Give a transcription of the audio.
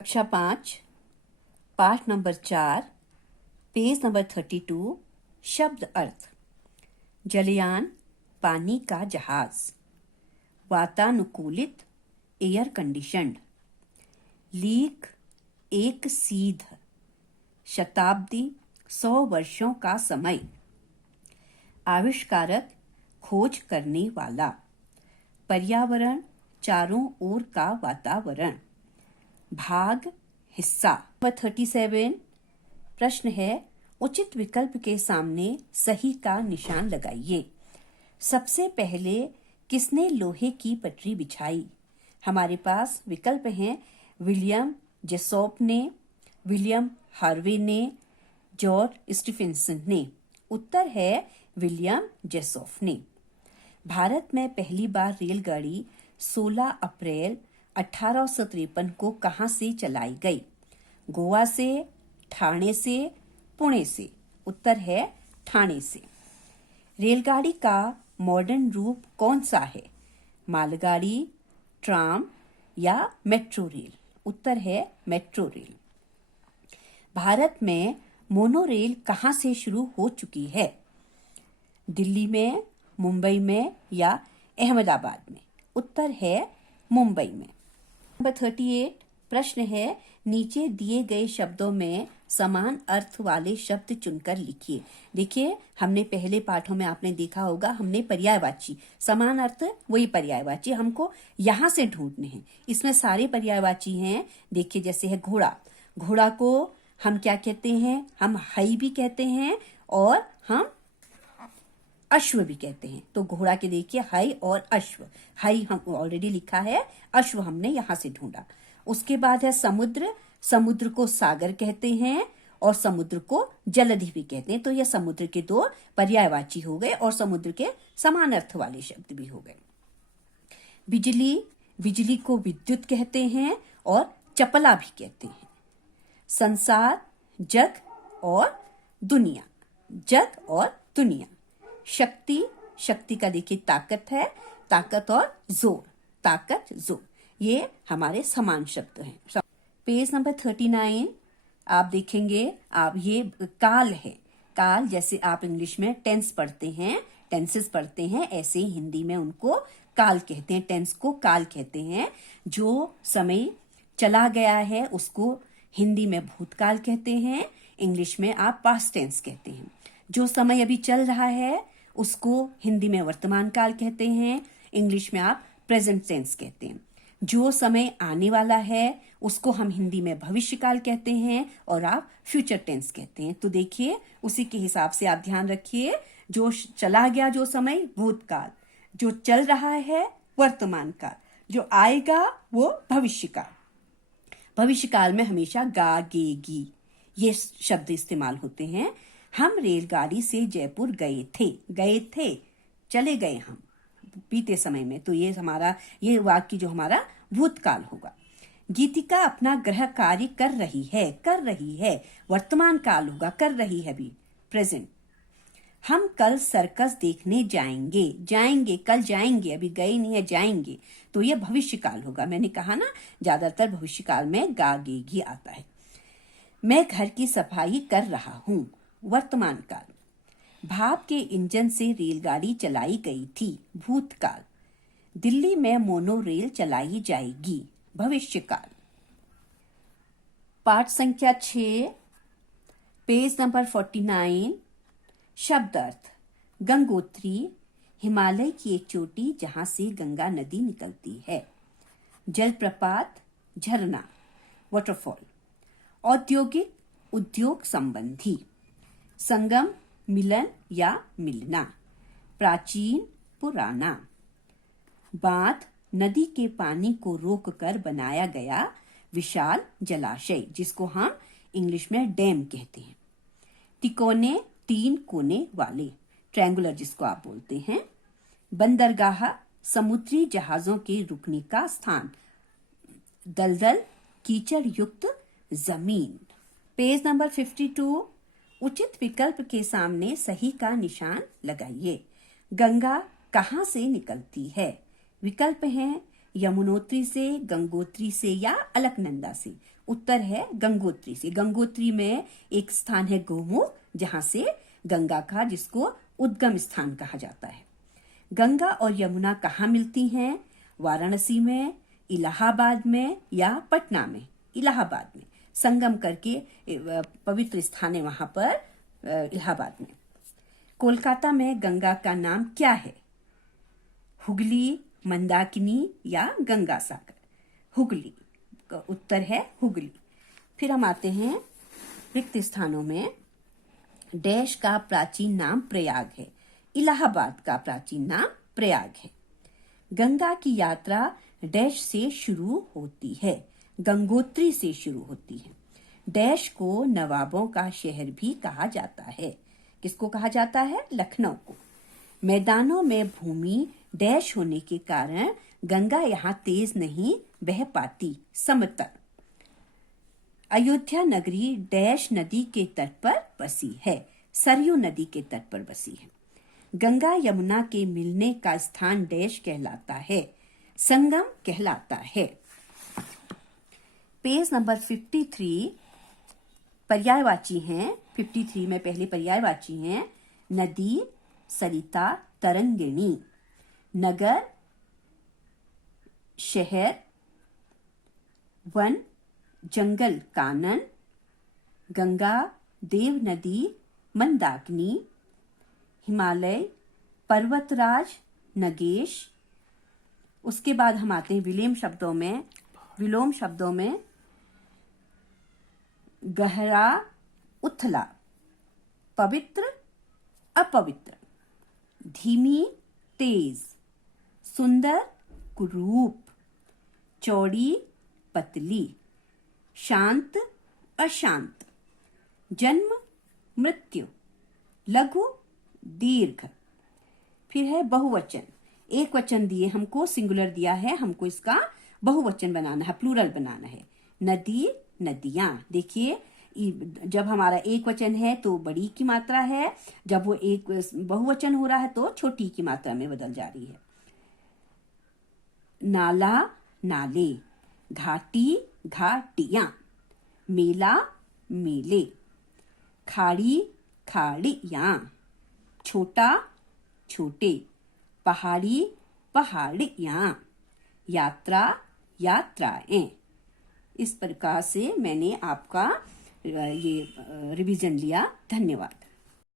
कक्षा 5 पाठ number 4 page number 32 शब्द अर्थ। जलयान पानी का जहाज, वातानुकूलित एयर कंडीशनड, लीक एक सीध, शताब्दी 100 वर्षों का समय, आविष्कारक खोज करने वाला, पर्यावरण चारों ओर का वातावरण, भाग हिस्सा। नंबर 37 प्रश्न है, उचित विकल्प के सामने सही का निशान लगाइए। सबसे पहले किसने लोहे की पटरी बिछाई? हमारे पास विकल्प हैं विलियम जेसॉप ने, विलियम हार्वे ने, जॉर्ज स्टीफेंसन ने। उत्तर है विलियम जेसॉप ने। भारत में पहली बार रेलगाड़ी 16 अप्रैल 1853 को कहां से चलाई गई? गोवा से, ठाणे से, पुणे से। उत्तर है ठाणे से। रेलगाड़ी का मॉडर्न रूप कौन सा है? मालगाड़ी, ट्राम या मेट्रो रेल? उत्तर है मेट्रो रेल। भारत में मोनोरेल कहां से शुरू हो चुकी है? दिल्ली में, मुंबई में या अहमदाबाद में? उत्तर है मुंबई में। नंबर 38 प्रश्न है, नीचे दिए गए शब्दों में समान अर्थ वाले शब्द चुनकर लिखिए। देखिए, हमने पहले पाठों में आपने देखा होगा, हमने पर्यायवाची, समान अर्थ वही पर्यायवाची हमको यहाँ से ढूंढने हैं। इसमें सारे पर्यायवाची हैं। देखिए, जैसे है घोड़ा, घोड़ा को हम क्या कहते हैं? हम हई भी कहते हैं और हम अश्व भी कहते हैं। तो घोड़ा के देखिए हई और अश्व। हई हम ऑलरेडी लिखा है, अश्व हमने यहां से ढूंढा। उसके बाद है समुद्र, समुद्र को सागर कहते हैं और समुद्र को जलधि भी कहते हैं। तो यह समुद्र के दो पर्यायवाची हो गए और समुद्र के समान अर्थ वाले शब्द भी हो गए। बिजली, बिजली को विद्युत कहते हैं और चपला भी कहते हैं। संसार, जग और दुनिया, जग और दुनिया। शक्ति, शक्ति का देखिए ताकत है, ताकत और जोर, ताकत जोर, ये हमारे समान शब्द हैं। पेज नंबर 39 आप देखेंगे, आप ये काल है। काल जैसे आप इंग्लिश में टेंस पढ़ते हैं, टेंसेस पढ़ते हैं, ऐसे ही हिंदी में उनको काल कहते हैं। टेंस को काल कहते हैं। जो समय चला गया है उसको हिंदी में भूतकाल कहते हैं, इंग्लिश में आप पास्ट टेंस कहते हैं। जो समय अभी चल रहा है उसको हिंदी में वर्तमान काल कहते हैं, इंग्लिश में आप प्रेजेंट टेंस कहते हैं। जो समय आने वाला है उसको हम हिंदी में भविष्य काल कहते हैं और आप फ्यूचर टेंस कहते हैं। तो देखिए, उसी के हिसाब से आप ध्यान रखिए, जो चला गया जो समय भूतकाल, जो चल रहा है वर्तमान काल, जो आएगा वो भविष्य काल। भविष्य काल में हमेशा गा, गे, गी ये शब्द इस्तेमाल होते हैं। हम रेलगाड़ी से जयपुर गए थे, चले गए हम बीते समय में। तो ये हमारा ये वाक्य जो हमारा भूतकाल होगा। गीतिका अपना गृह कार्य कर रही है, वर्तमान काल होगा, कर रही है भी, प्रेजेंट। हम कल सर्कस देखने जाएंगे, कल जाएंगे, अभी गए नहीं है, जाएंगे। तो ये भविष्य काल होगा। मैंने कहा ना, ज्यादातर भविष्य काल में गा, गे, गी आता है। मैं घर की सफाई कर रहा हूं, वर्तमान काल। भाप के इंजन से रेलगाड़ी चलाई गई थी, भूतकाल। दिल्ली में मोनो रेल चलाई जाएगी, भविष्य काल। पाठ संख्या 6 पेज नंबर 49 शब्द अर्थ। गंगोत्री, हिमालय की एक चोटी जहां से गंगा नदी निकलती है। जलप्रपात, झरना, वाटरफॉल। औद्योगिक, उद्योग संबंधी। संगम, मिलन या मिलना। प्राचीन, पुराना। बांध, नदी के पानी को रोककर बनाया गया विशाल जलाशय, जिसको हम इंग्लिश में डैम कहते हैं। तिकोने, 3 कोने वाले, ट्रायंगुलर जिसको आप बोलते हैं। बंदरगाह, समुद्री जहाजों के रुकने का स्थान। दलदल, कीचड़ युक्त जमीन। पेज नंबर 52 उचित विकल्प के सामने सही का निशान लगाइए। गंगा कहां से निकलती है? विकल्प हैं यमुनोत्री से, गंगोत्री से या अलकनंदा से? उत्तर है गंगोत्री से। गंगोत्री में एक स्थान है गोमुख, जहां से गंगा का, जिसको उद्गम स्थान कहा जाता है। गंगा और यमुना कहाँ मिलती हैं? वाराणसी में, इलाहाबाद में या पटना में? इलाहाबाद में संगम करके पवित्र स्थान है वहां पर, इलाहाबाद में। कोलकाता में गंगा का नाम क्या है? हुगली, मंदाकिनी या गंगा सागर? हुगली का उत्तर है हुगली। फिर हम आते हैं रिक्त स्थानों में। डैश का प्राचीन नाम प्रयाग है। इलाहाबाद का प्राचीन नाम प्रयाग है। गंगा की यात्रा डैश से शुरू होती है? गंगोत्री से शुरू होती है। डैश को नवाबों का शहर भी कहा जाता है। किसको कहा जाता है? लखनऊ को। मैदानों में भूमि डैश होने के कारण गंगा यहाँ तेज नहीं बह पाती, समतल। अयोध्या नगरी डैश नदी के तट पर बसी है? सरयू नदी के तट पर बसी है। गंगा यमुना के मिलने का स्थान डैश कहलाता है? संगम कहलाता है। पेज नंबर 53 पर्यायवाची हैं। 53 में पहले पर्यायवाची हैं नदी, सरिता, तरंगिणी। नगर, शहर, वन, जंगल, कानन। गंगा, देव नदी, मंदाकिनी। हिमालय, पर्वतराज, नगेश। उसके बाद हम आते हैं विलोम शब्दों में गहरा, उथला। पवित्र, अपवित्र। धीमी, तेज। सुंदर, कुरूप। चौड़ी, पतली। शांत, अशांत। जन्म, मृत्यु। लघु, दीर्घ। फिर है बहुवचन। एक वचन दिए हमको, सिंगुलर दिया है, हमको इसका बहुवचन बनाना है, प्लूरल बनाना है। नदी, नदियां। देखिए, जब हमारा एक वचन है तो बड़ी की मात्रा है, जब वो एक बहुवचन हो रहा है तो छोटी की मात्रा में बदल जा रही है। नाला, नाले। घाटी, घाटियां। मेला, मेले। खाड़ी, खाड़ियां। छोटा, छोटे। पहाड़ी, पहाड़ियां। यात्रा, यात्राएं। इस प्रकार से मैंने आपका ये रिवीजन लिया। धन्यवाद।